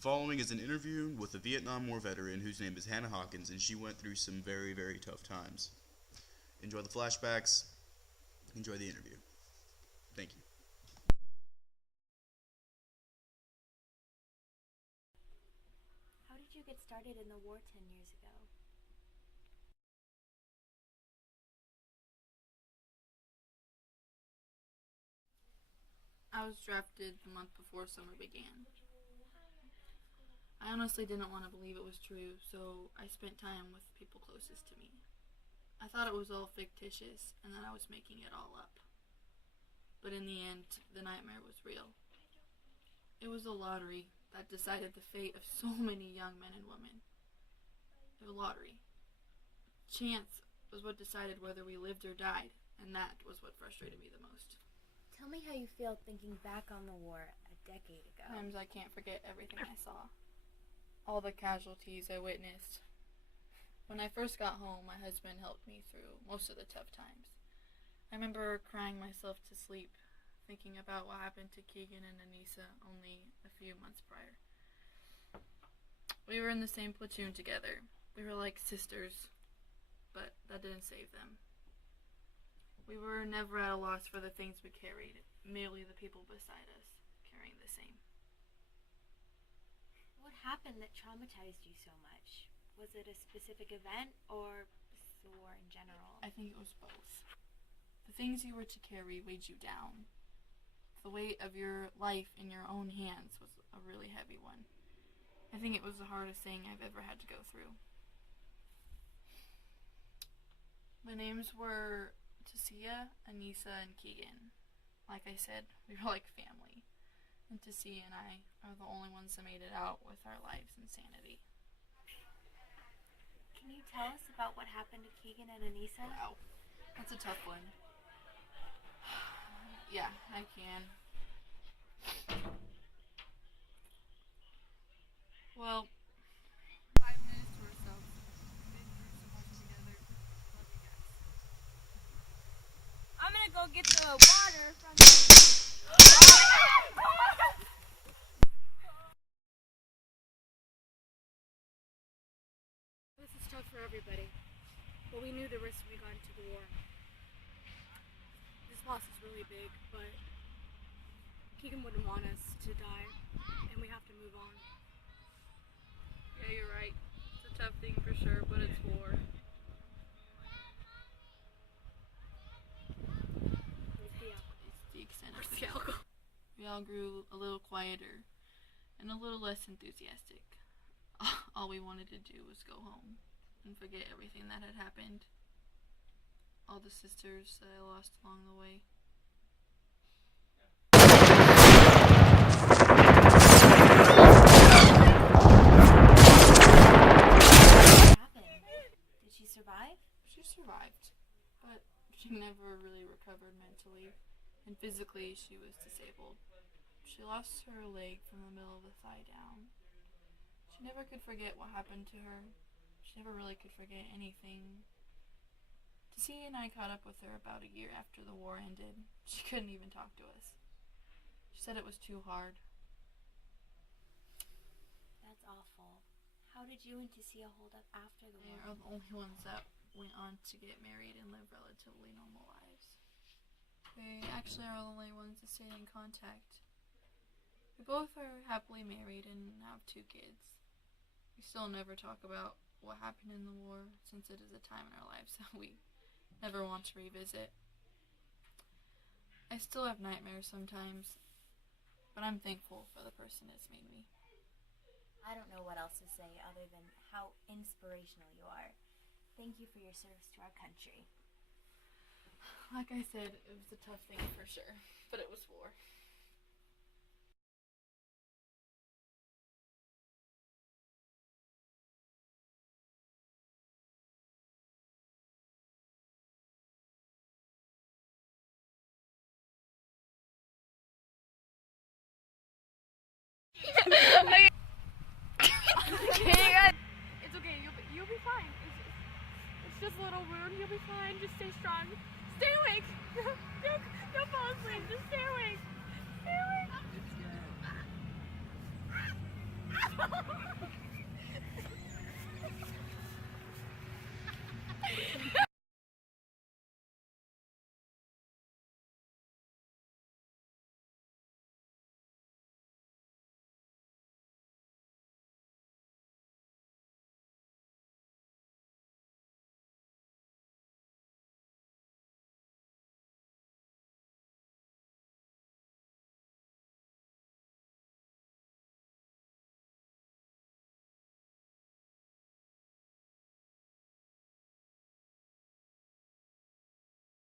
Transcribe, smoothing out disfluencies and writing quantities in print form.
following is an interview with a Vietnam War veteran whose name is Hannah Hawkins, and she went through some very, very tough times. Enjoy the flashbacks. Enjoy the interview. Thank you. How did you get started in the war 10 years ago? I was drafted the month before summer began. I honestly didn't want to believe it was true, so I spent time with people closest to me. I thought it was all fictitious and that I was making it all up. But in the end, the nightmare was real. It was a lottery that decided the fate of so many young men and women. A lottery. Chance was what decided whether we lived or died, and that was what frustrated me the most. Tell me how you feel thinking back on the war a decade ago. Times I can't forget everything I saw. All the casualties I witnessed. When I first got home, my husband helped me through most of the tough times. I remember crying myself to sleep, thinking about what happened to Keegan and Anissa only a few months prior. We were in the same platoon together. We were like sisters, but that didn't save them. We were never at a loss for the things we carried, merely the people beside us carrying the same. What happened that traumatized you so much? Was it a specific event or the war in general? I think it was both. The things you were to carry weighed you down. The weight of your life in your own hands was a really heavy one. I think it was the hardest thing I've ever had to go through. The names were Tasia, Anissa, and Keegan. Like I said, we were like family. And Tasia and I are the only ones that made it out with our lives and sanity. Can you tell us about what happened to Keegan and Anissa? Wow, that's a tough one. Yeah, I can. Well, 5 minutes to ourselves. We've been through so much together. Love you guys. I'm gonna go get the water from the... This is tough for everybody, but we knew the risks we got into the war. This loss is really big, but Keegan wouldn't want us to die, and we have to move on. Yeah, you're right. It's a tough thing for sure, but it's war. It's the alcohol. It's the extent of It's it. the alcohol. We all grew a little quieter and a little less enthusiastic. All we wanted to do was go home and forget everything that had happened. All the sisters that I lost along the way. What happened? Did she survive? She survived, but she never really recovered mentally, and physically she was disabled. She lost her leg from the middle of the thigh down. She never could forget what happened to her. She never really could forget anything. Tasia and I caught up with her about a year after the war ended. She couldn't even talk to us. She said it was too hard. That's awful. How did you and Tasia hold up after the They war? are the only ones that went on to get married and live relatively normal lives. They actually are the only ones that stayed in contact. We both are happily married and have 2 kids. We still never talk about what happened in the war, since it is a time in our lives that we never want to revisit. I still have nightmares sometimes, but I'm thankful for the person it's made me. I don't know what else to say other than how inspirational you are. Thank you for your service to our country. Like I said, it was a tough thing for sure, but it was war. It's okay. You'll be fine. It's just a little wound. You'll be fine. Just stay strong. Stay awake. Don't fall asleep. Just stay awake. Stay awake.